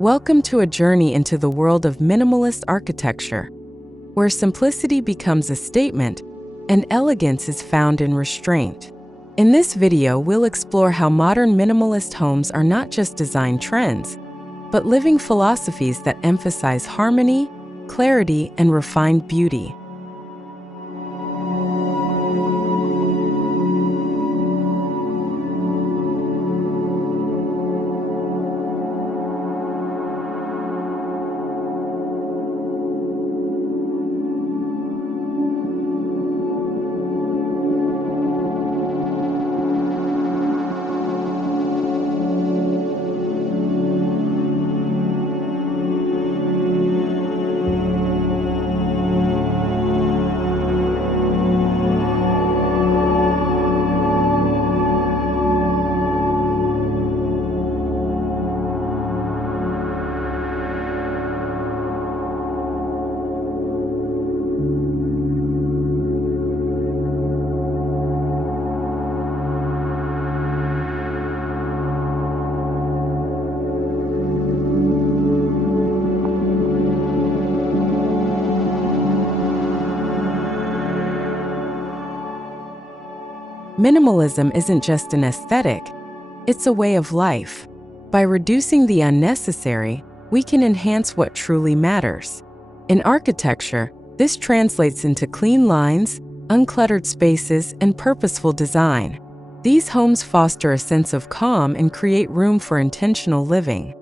Welcome to a journey into the world of minimalist architecture, where simplicity becomes a statement and elegance is found in restraint. In this video, we'll explore how modern minimalist homes are not just design trends, but living philosophies that emphasize harmony, clarity, and refined beauty. Minimalism isn't just an aesthetic, it's a way of life. By reducing the unnecessary, we can enhance what truly matters. In architecture, this translates into clean lines, uncluttered spaces, and purposeful design. These homes foster a sense of calm and create room for intentional living.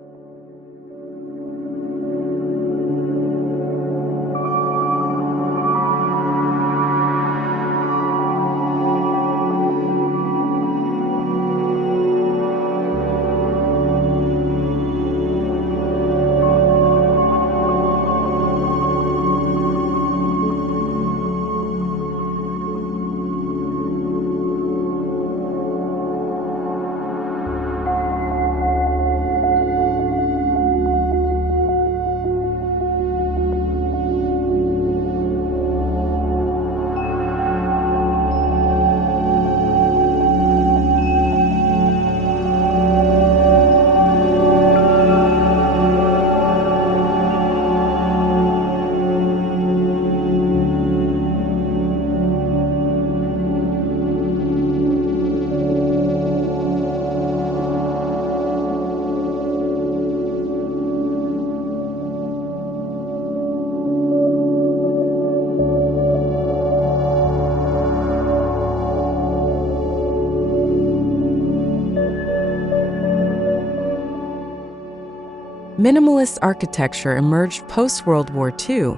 Minimalist architecture emerged post-World War II,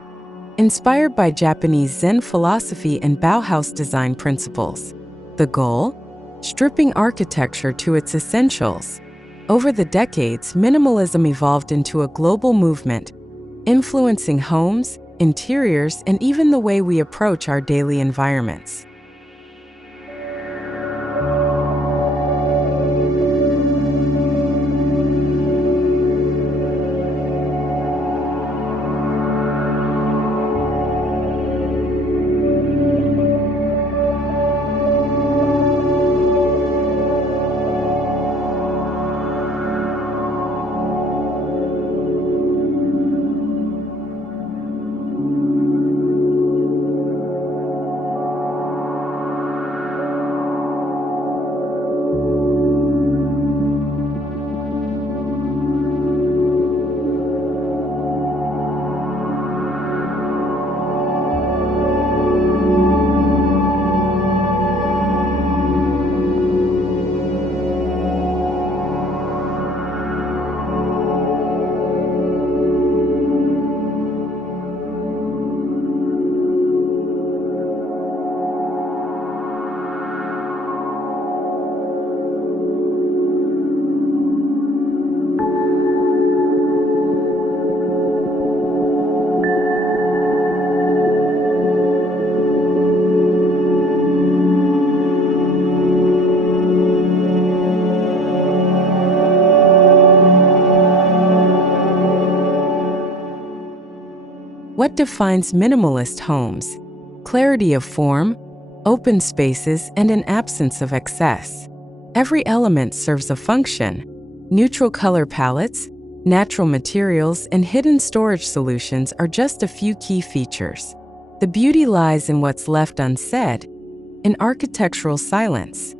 inspired by Japanese Zen philosophy and Bauhaus design principles. The goal? Stripping architecture to its essentials. Over the decades, minimalism evolved into a global movement, influencing homes, interiors, and even the way we approach our daily environments. What defines minimalist homes? Clarity of form, open spaces, and an absence of excess. Every element serves a function. Neutral color palettes, Natural materials and hidden storage solutions are just a few key features. The beauty lies in what's left unsaid, in architectural silence.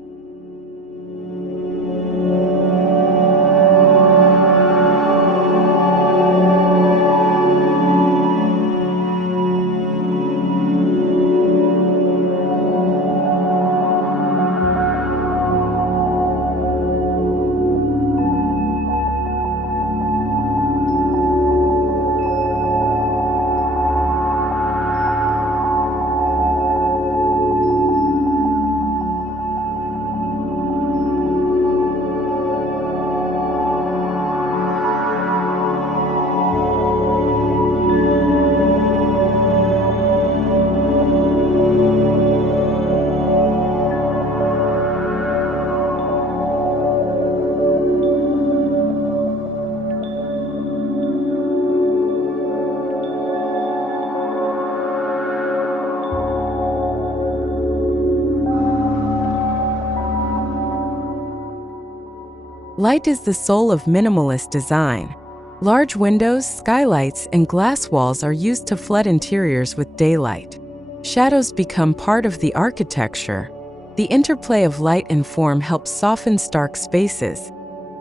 Light is the soul of minimalist design. Large windows, skylights, and glass walls are used to flood interiors with daylight. Shadows become part of the architecture. The interplay of light and form helps soften stark spaces,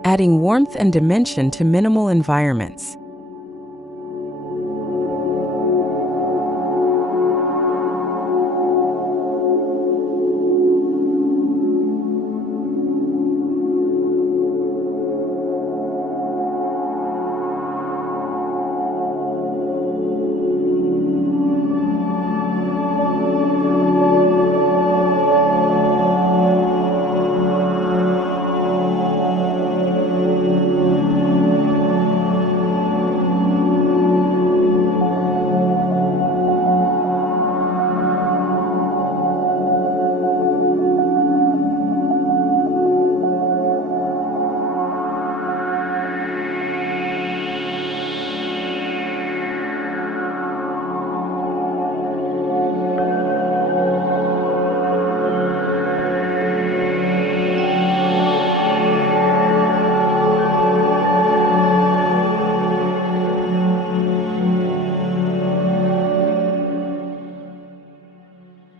adding warmth and dimension to minimal environments.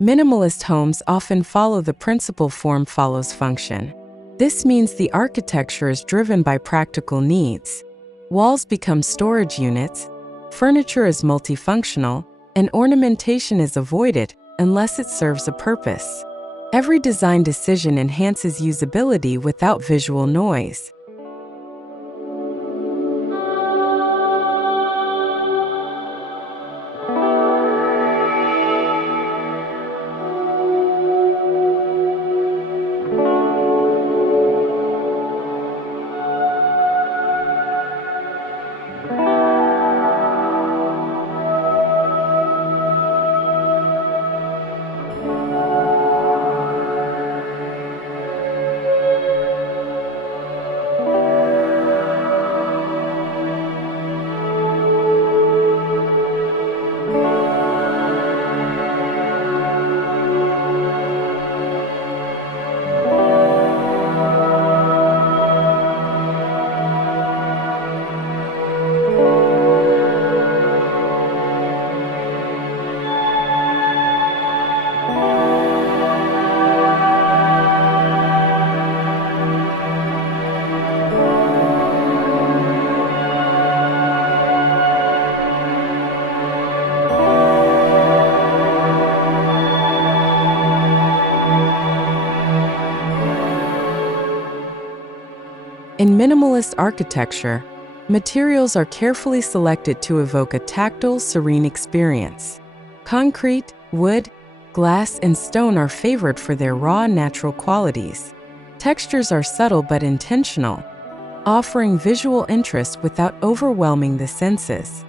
Minimalist homes often follow the principle form follows function. This means the architecture is driven by practical needs. Walls become storage units, furniture is multifunctional, and ornamentation is avoided unless it serves a purpose. Every design decision enhances usability without visual noise. In minimalist architecture, materials are carefully selected to evoke a tactile, serene experience. Concrete, wood, glass, and stone are favored for their raw, natural qualities. Textures are subtle but intentional, offering visual interest without overwhelming the senses.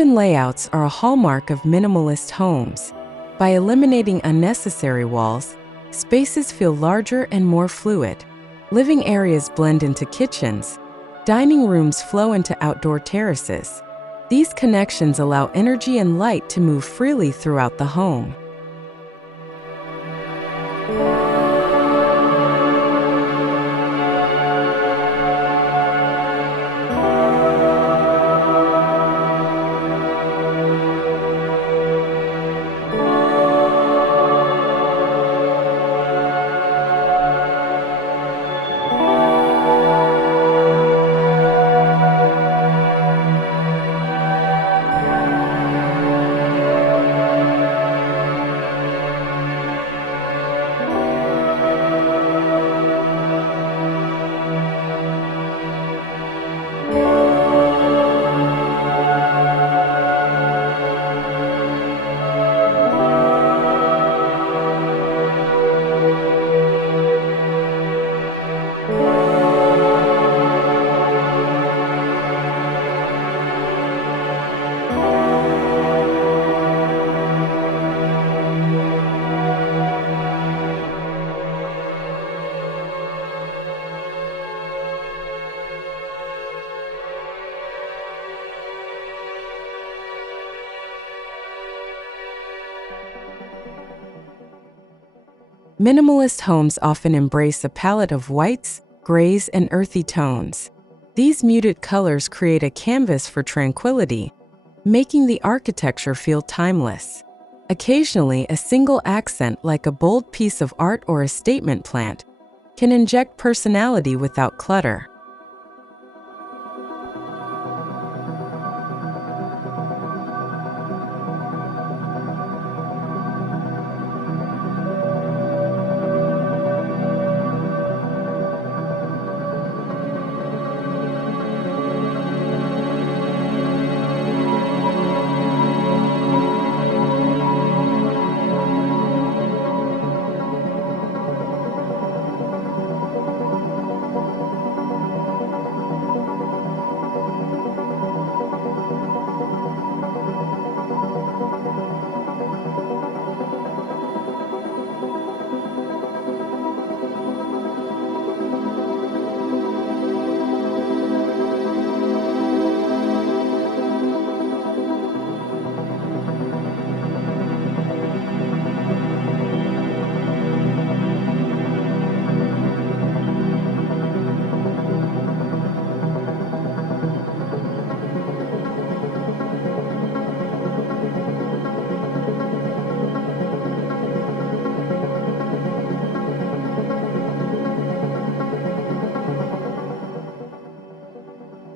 Open layouts are a hallmark of minimalist homes. By eliminating unnecessary walls, spaces feel larger and more fluid. Living areas blend into kitchens. Dining rooms flow into outdoor terraces. These connections allow energy and light to move freely throughout the home. Minimalist homes often embrace a palette of whites, grays, and earthy tones. These muted colors create a canvas for tranquility, making the architecture feel timeless. Occasionally, a single accent like a bold piece of art or a statement plant can inject personality without clutter.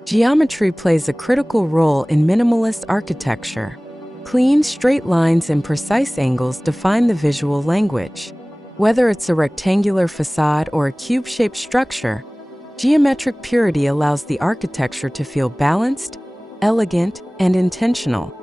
Geometry plays a critical role in minimalist architecture. Clean, straight lines and precise angles define the visual language. Whether it's a rectangular facade or a cube-shaped structure, geometric purity allows the architecture to feel balanced, elegant, and intentional.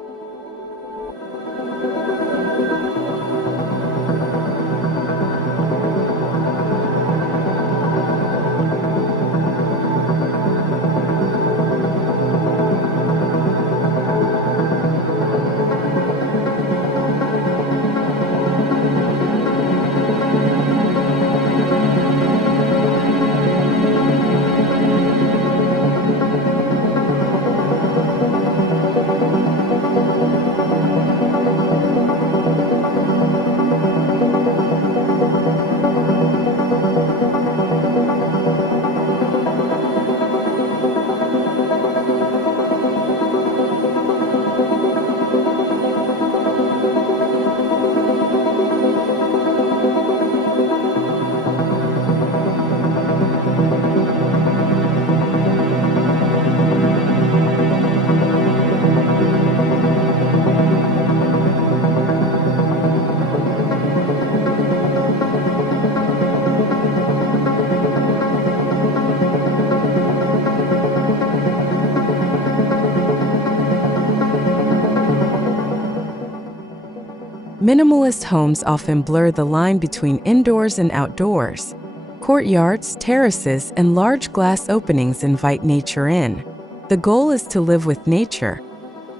Minimalist homes often blur the line between indoors and outdoors. Courtyards, terraces, and large glass openings invite nature in. The goal is to live with nature,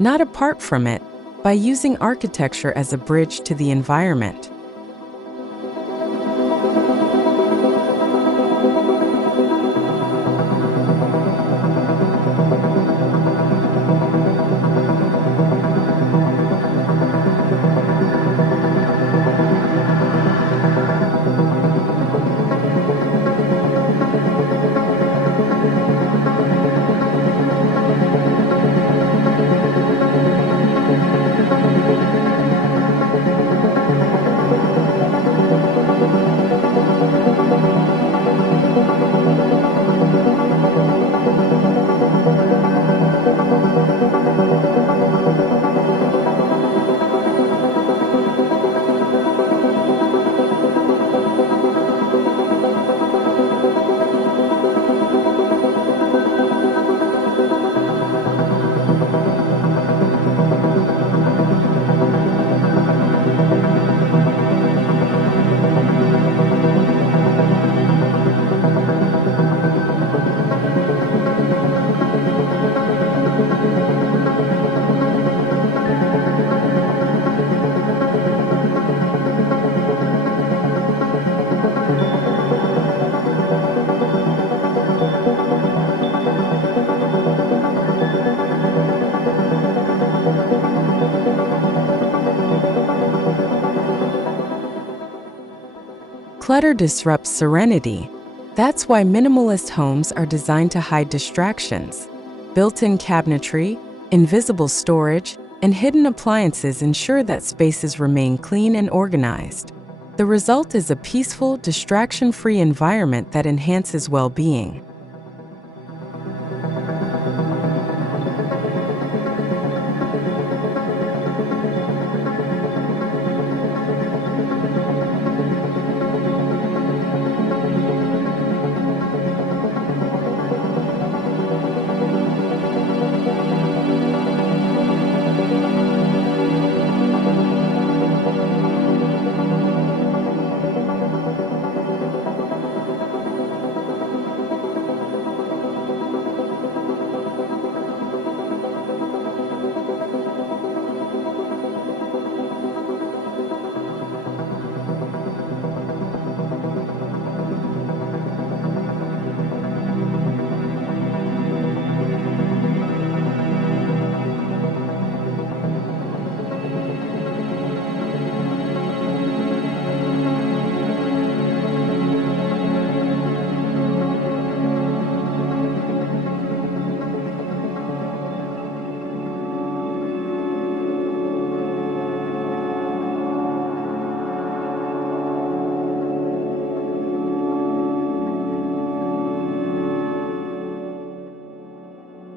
not apart from it, by using architecture as a bridge to the environment. Clutter disrupts serenity. That's why minimalist homes are designed to hide distractions. Built-in cabinetry, invisible storage, and hidden appliances ensure that spaces remain clean and organized. The result is a peaceful, distraction-free environment that enhances well-being.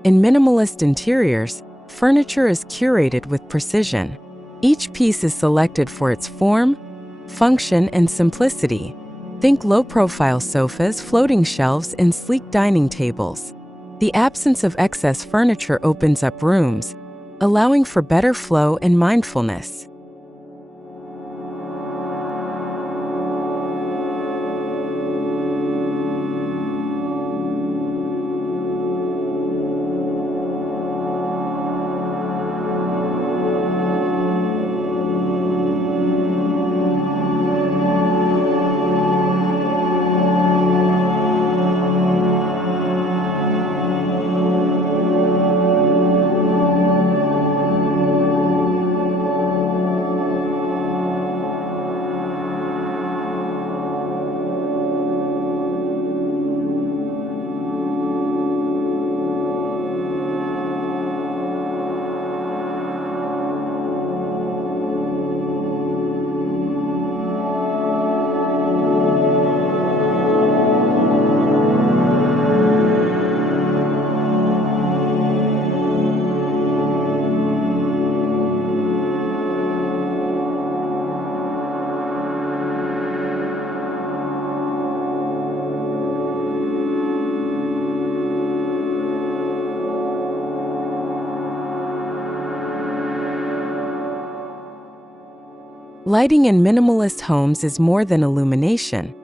In minimalist interiors, furniture is curated with precision. Each piece is selected for its form, function, and simplicity. Think low-profile sofas, floating shelves, and sleek dining tables. The absence of excess furniture opens up rooms, allowing for better flow and mindfulness. Lighting in minimalist homes is more than illumination.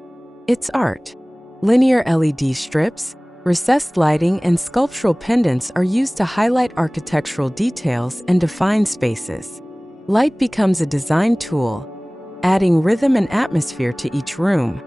It's art. Linear LED strips, Recessed lighting and sculptural pendants are used to highlight architectural details and define spaces. Light becomes a design tool, adding rhythm and atmosphere to each room.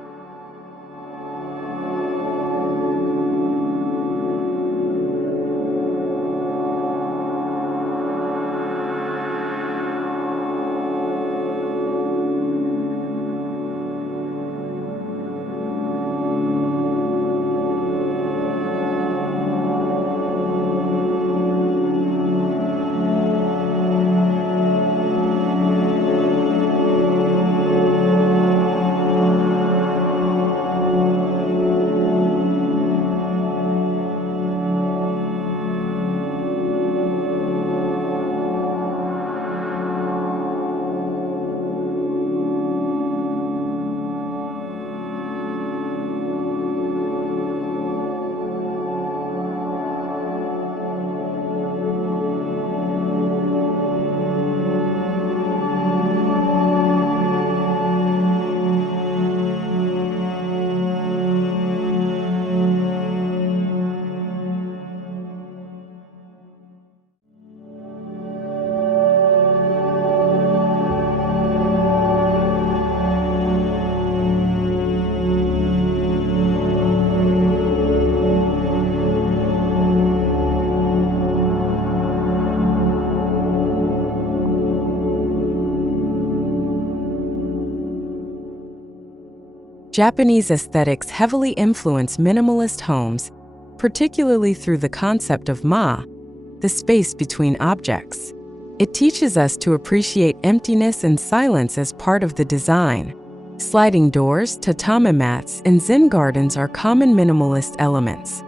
Japanese aesthetics heavily influence minimalist homes, particularly through the concept of the space between objects. It teaches us to appreciate emptiness and silence as part of the design. Sliding doors, tatami mats, and Zen gardens are common minimalist elements.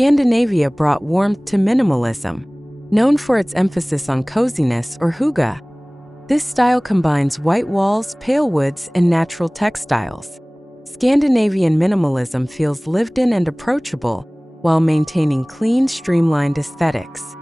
Scandinavia brought warmth to minimalism, known for its emphasis on coziness or hygge. This style combines white walls, pale woods, and natural textiles. Scandinavian minimalism feels lived in and approachable, while maintaining clean, streamlined aesthetics.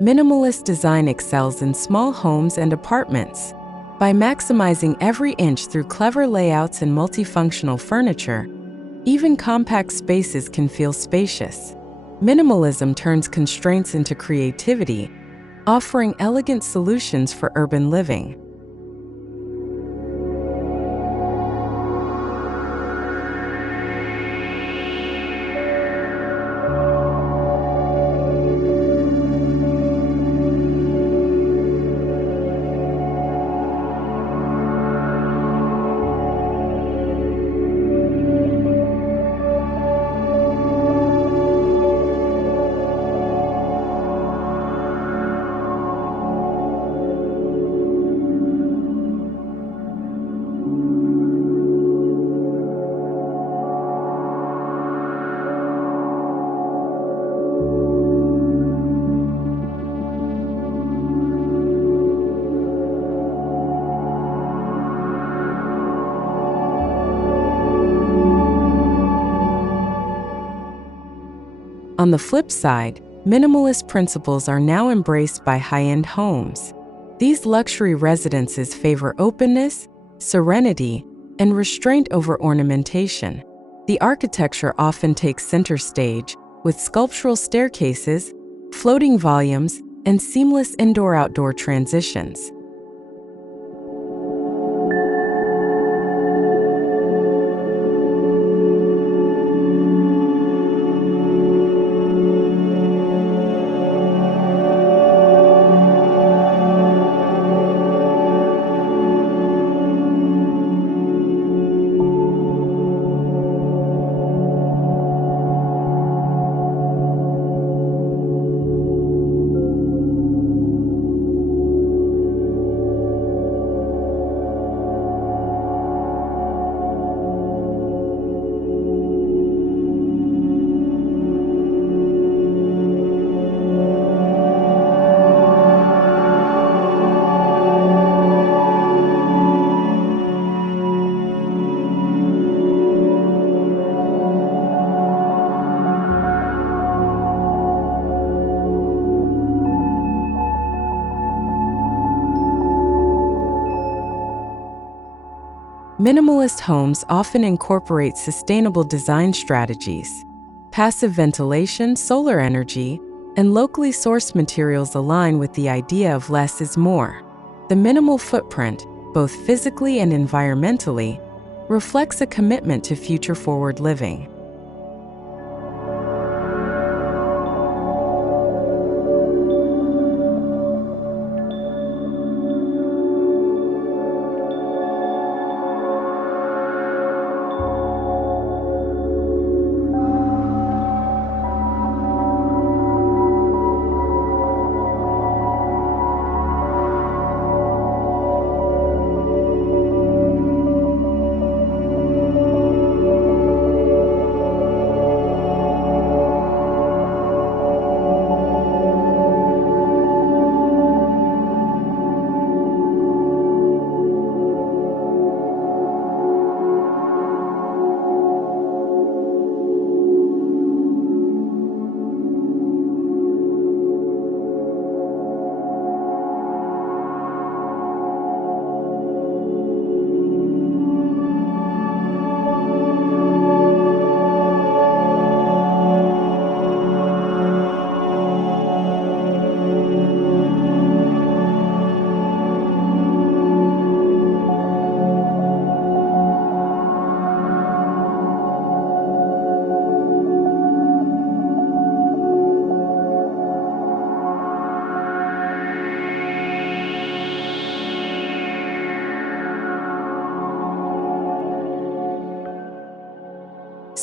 Minimalist design excels in small homes and apartments. By maximizing every inch through clever layouts and multifunctional furniture, even compact spaces can feel spacious. Minimalism turns constraints into creativity, offering elegant solutions for urban living. On the flip side, minimalist principles are now embraced by high-end homes. These luxury residences favor openness, serenity, and restraint over ornamentation. The architecture often takes center stage, with sculptural staircases, floating volumes, and seamless indoor-outdoor transitions. Minimalist homes often incorporate sustainable design strategies. Passive ventilation, solar energy, and locally sourced materials align with the idea of less is more. The minimal footprint, both physically and environmentally, reflects a commitment to future-forward living.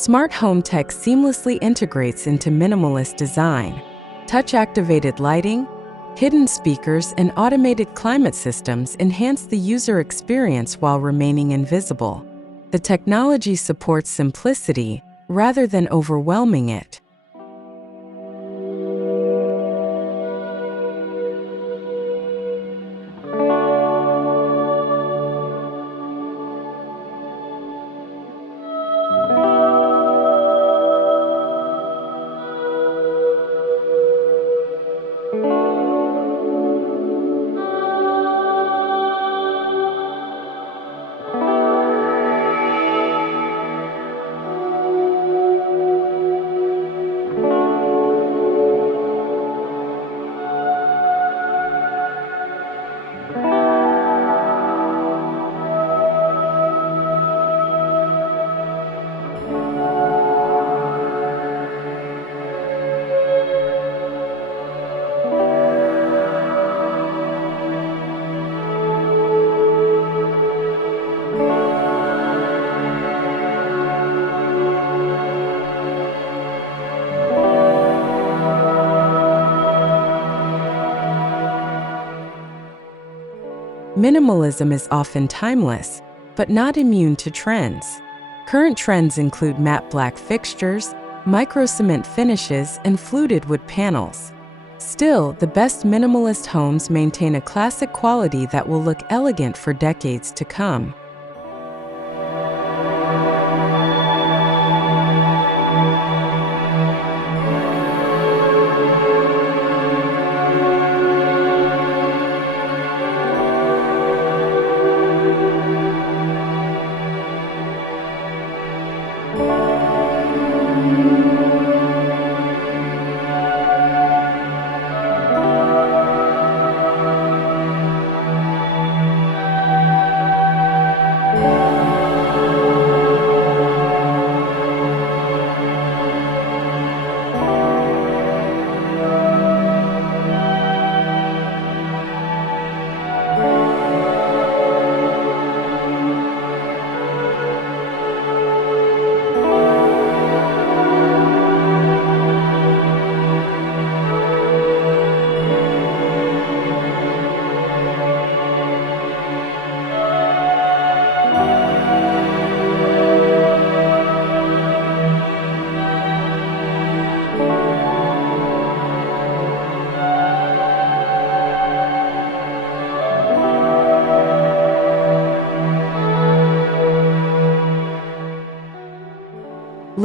Smart home tech seamlessly integrates into minimalist design. Touch-activated lighting, hidden speakers, and automated climate systems enhance the user experience while remaining invisible. The technology supports simplicity rather than overwhelming it. Minimalism is often timeless, but not immune to trends. Current trends include matte black fixtures, micro-cement finishes, and fluted wood panels. Still, the best minimalist homes maintain a classic quality that will look elegant for decades to come.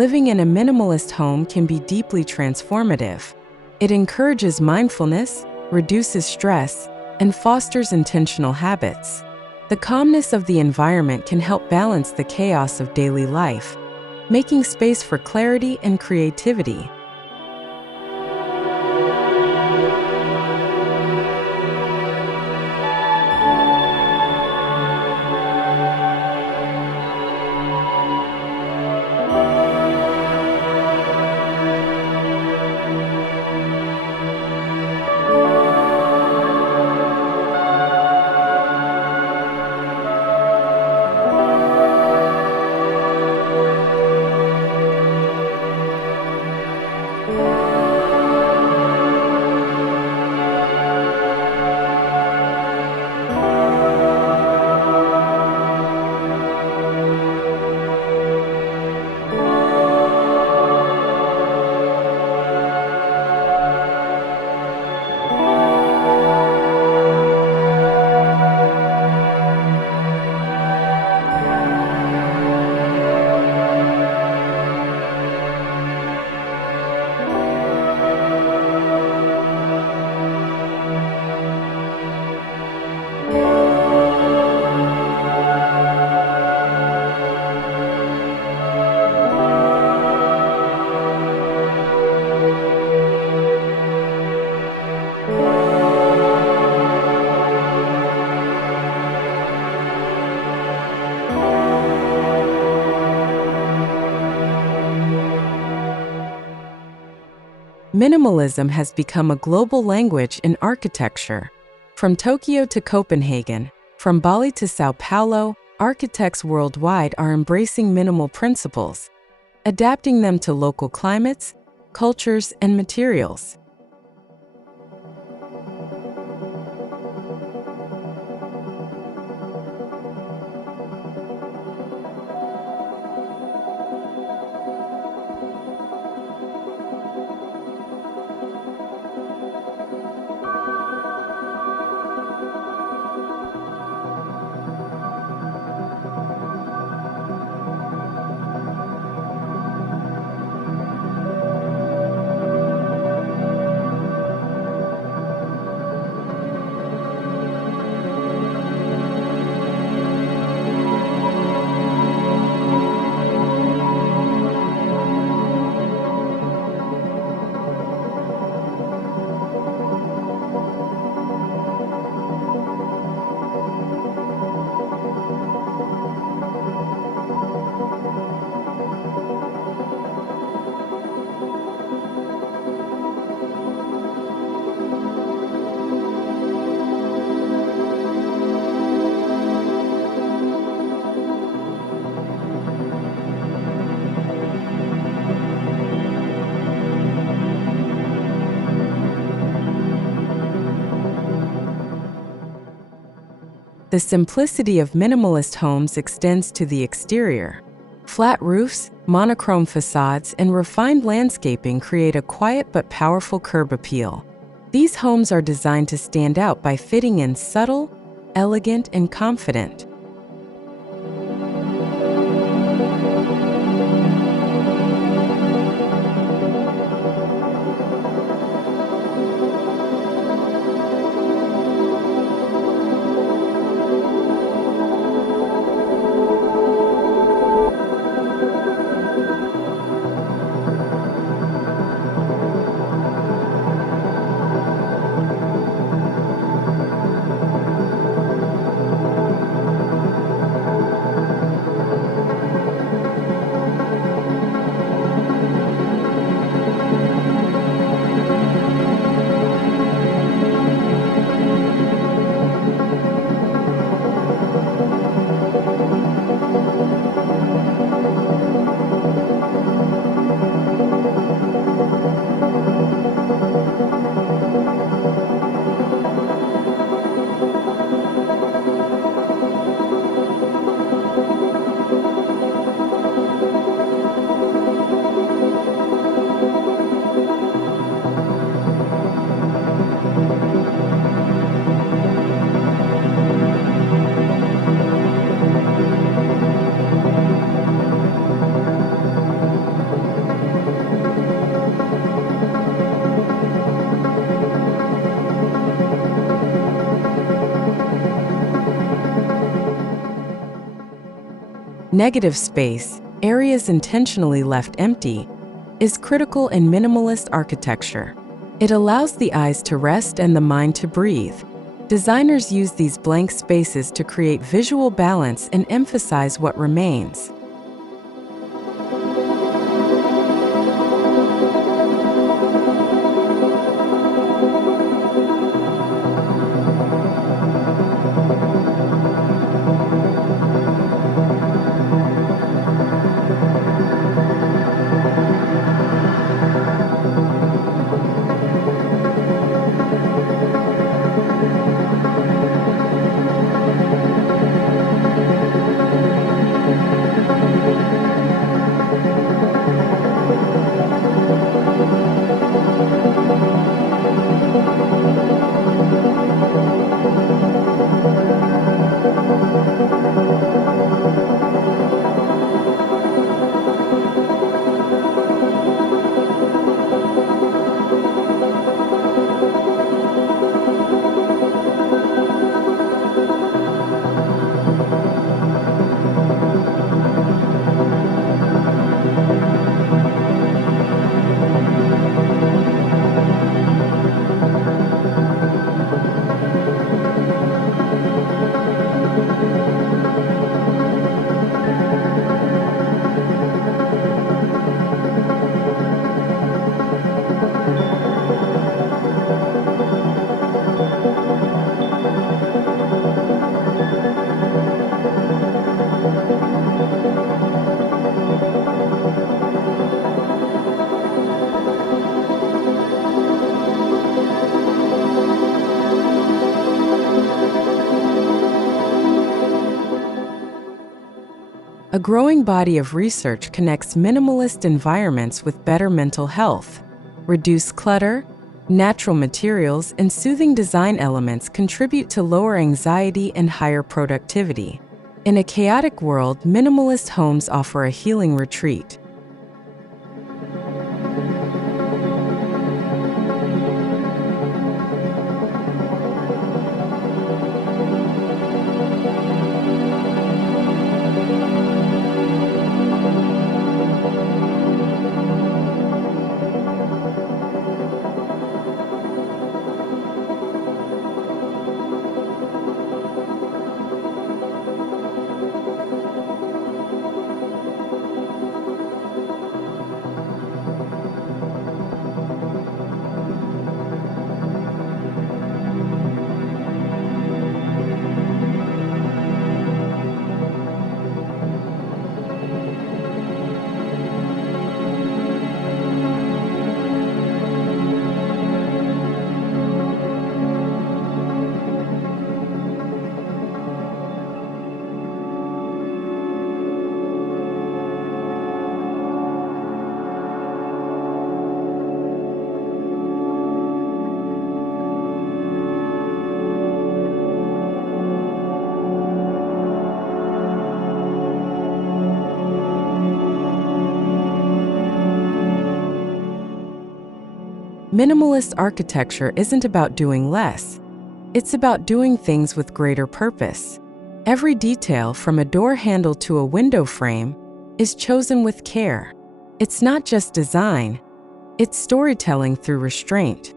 living in a minimalist home can be deeply transformative. It encourages mindfulness, reduces stress, and fosters intentional habits. The calmness of the environment can help balance the chaos of daily life, making space for clarity and creativity. Minimalism has become a global language in architecture. From Tokyo to Copenhagen, from Bali to Sao Paulo, architects worldwide are embracing minimal principles, adapting them to local climates, cultures, and materials. The simplicity of minimalist homes extends to the exterior. Flat roofs, monochrome facades, and refined landscaping create a quiet but powerful curb appeal. These homes are designed to stand out by fitting in subtle, elegant, and confident. Negative space, areas intentionally left empty, is critical in minimalist architecture. It allows the eyes to rest and the mind to breathe. Designers use these blank spaces to create visual balance and emphasize what remains. A growing body of research connects minimalist environments with better mental health. Reduced clutter, natural materials, and soothing design elements contribute to lower anxiety and higher productivity. In a chaotic world, minimalist homes offer a healing retreat. Minimalist architecture isn't about doing less. It's about doing things with greater purpose. Every detail, from a door handle to a window frame, is chosen with care. It's not just design, it's storytelling through restraint.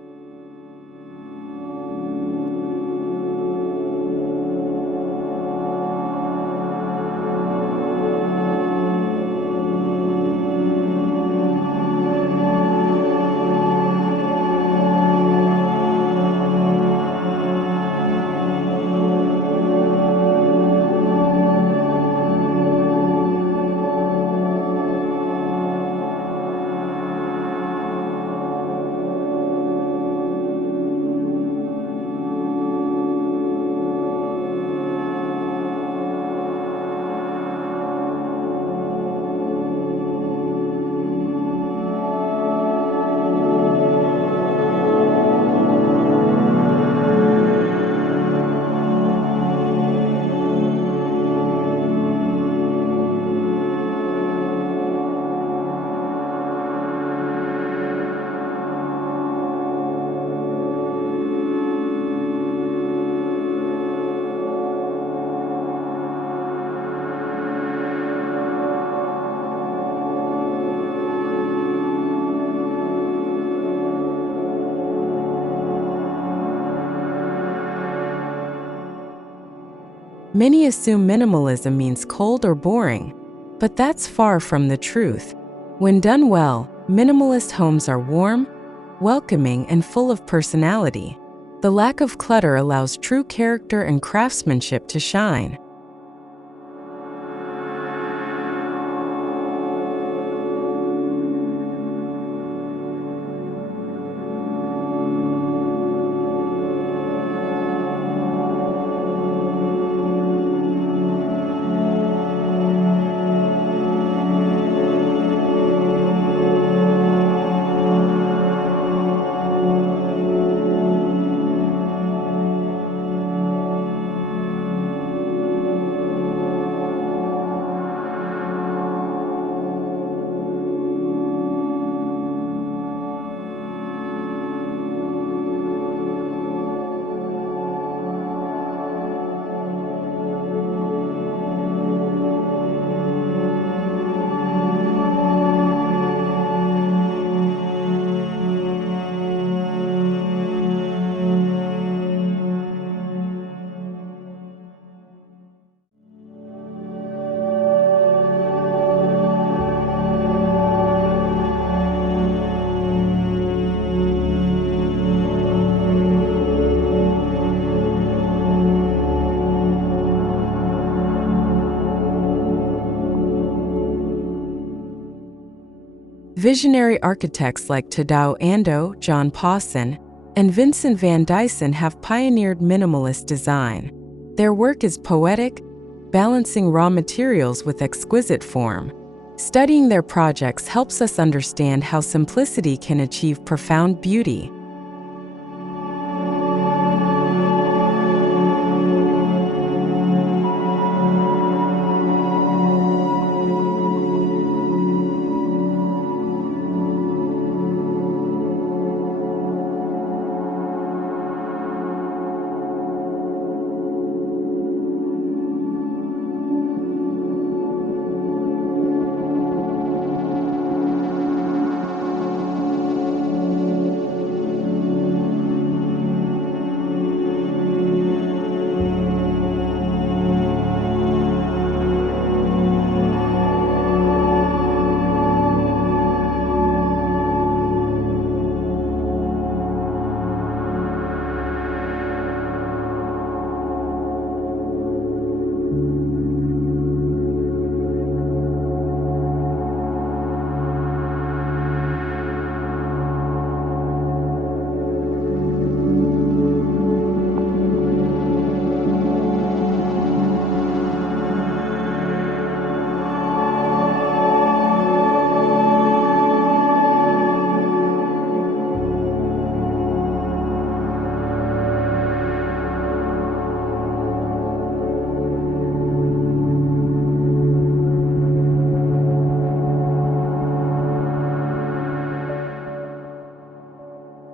Many assume minimalism means cold or boring, but that's far from the truth. When done well, minimalist homes are warm, welcoming, and full of personality. The lack of clutter allows true character and craftsmanship to shine. Visionary architects like Tadao Ando, John Pawson, and Vincent van Dyson have pioneered minimalist design. Their work is poetic, balancing raw materials with exquisite form. Studying their projects helps us understand how simplicity can achieve profound beauty.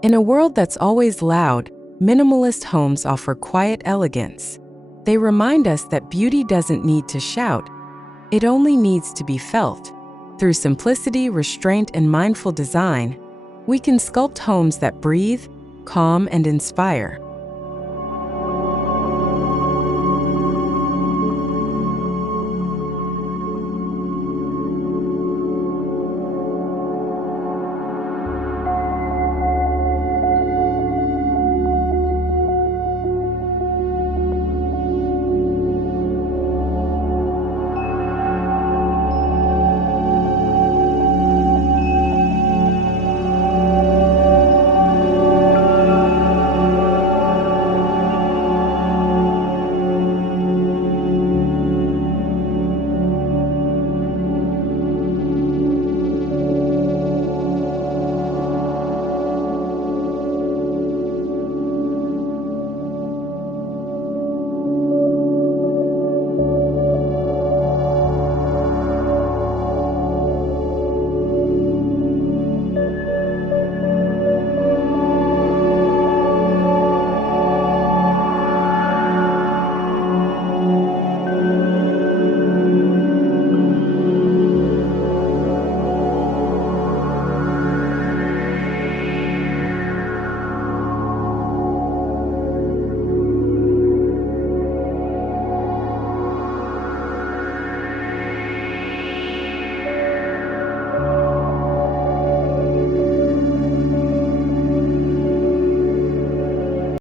In a world that's always loud, minimalist homes offer quiet elegance. They remind us that beauty doesn't need to shout, it only needs to be felt. Through simplicity, restraint, and mindful design, we can sculpt homes that breathe, calm, and inspire.